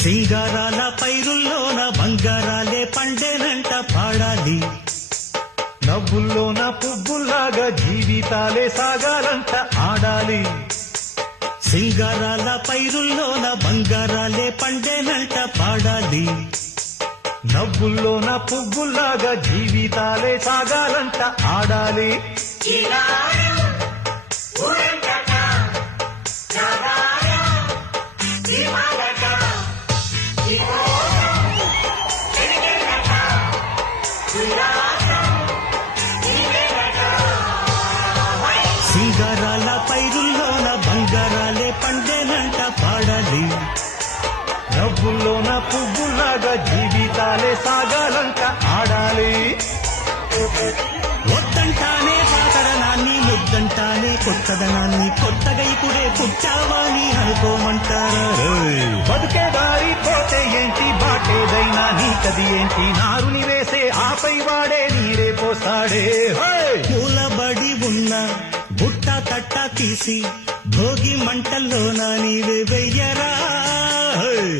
సింగారాల పైరుల్లోన బంగారాలే పండేనంట పాడాలి. నవ్వుల్లోన పువ్వుల్లాగా జీవితాలే సాగాలంట ఆడాలి. సింగారాల పైరుల్లోన బంగారాలే పండేనంట పాడాలి. నవ్వుల్లోన పువ్వుల్లాగా జీవితాలే సాగాలంట ఆడాలి. సింగారాల పైరుల్లోన బంగారాలే పండేనంట పాడాలి. నవ్వుల్లోన పువ్వుల్లాగా జీవితాలే సాగాలంట ఆడాలి. వద్దంటానే పాతదనాన్ని, ముద్దంటానే కొత్తదనాన్ని, కొత్తగా ఇప్పుడే పుట్టావాని అనుకోమంటారా? బతుకే దారి పోతే ఏంటి, బాటేదైనా నీకది ఏంటి, నారుని వేసే ఆపై వాడే నీరే పోస్తాడే. మూలబడి ఉన్న బుట్ట తట్ట తీసి భోగి మంటల్లోన నీవే వెయ్యరా.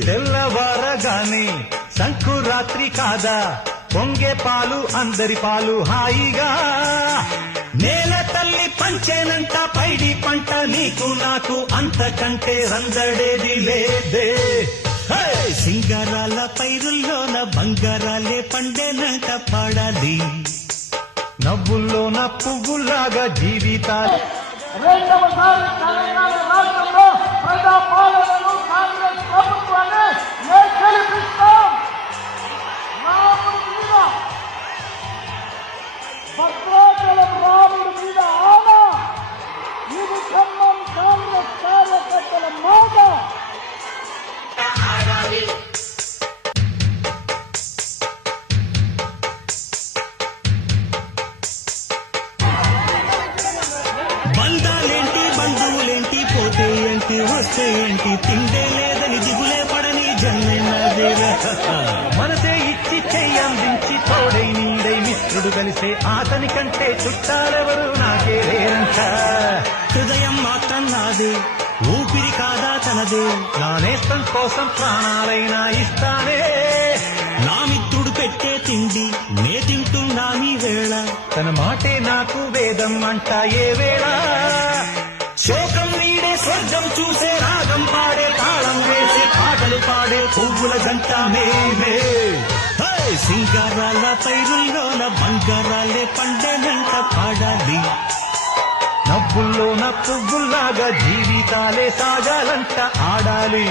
తెల్లవారగానే సంకురాత్రి కాదా, పొంగే పాలు అందరి పాలు హాయిగా. నేల తల్లి పంచేనంట పైడి పంట, నీకు నాకు అంతకంటే రందడేది లేదే. సింగారాల పైరుల్లోన బంగారాలే పండేనంట పాడాలి. నవ్వుల్లోన పువ్వుల్లాగా జీవితాలు. రెండవసారి తెలంగాణ రాష్ట్రంలో ప్రజాపాలనను కాంగ్రెస్ ప్రభుత్వాన్ని గెలిపిస్తాం. రాముడి మీద, భద్రాచలం రాముడి మీద ఆన, ఇది ఖమ్మం కాంగ్రెస్ కార్యకర్తల మాట. బంధాలేంటి బంధువులేంటి, పోతే ఏంటి వస్తే ఏంటి, తిండే లేదని దిగులే పడని జన్మేనదేరా. మనసే ఇచ్చి చెయ్యందించి తోడై నీడై మిత్రుడు కలిసే అతని కంటే చుట్టాలెవరు నాకే లేరంట. హృదయం మాత్రం నాదే, ఊపిరి కాదా తనదే, నా నేస్తం కోసం ప్రాణాలైనా ఇస్తానే. నా మిత్రుడు పెట్టే తిండి నే తింటున్నా మీ వేళ, తన మాటే నాకు వేదం అంట ఏ వేళ. శోకం నీడే స్వర్గం చూసే రాగం పాడే, తాళం వేసే పాటలు పాడే పువ్వుల జంట మేమే. సింగారాల పైరుల్లోన బంగారాలే పండేనంట పాడాలి. నవ్వుల్లోన పువ్వుల్లాగా జీవితాలే సాగాలంట ఆడాలి.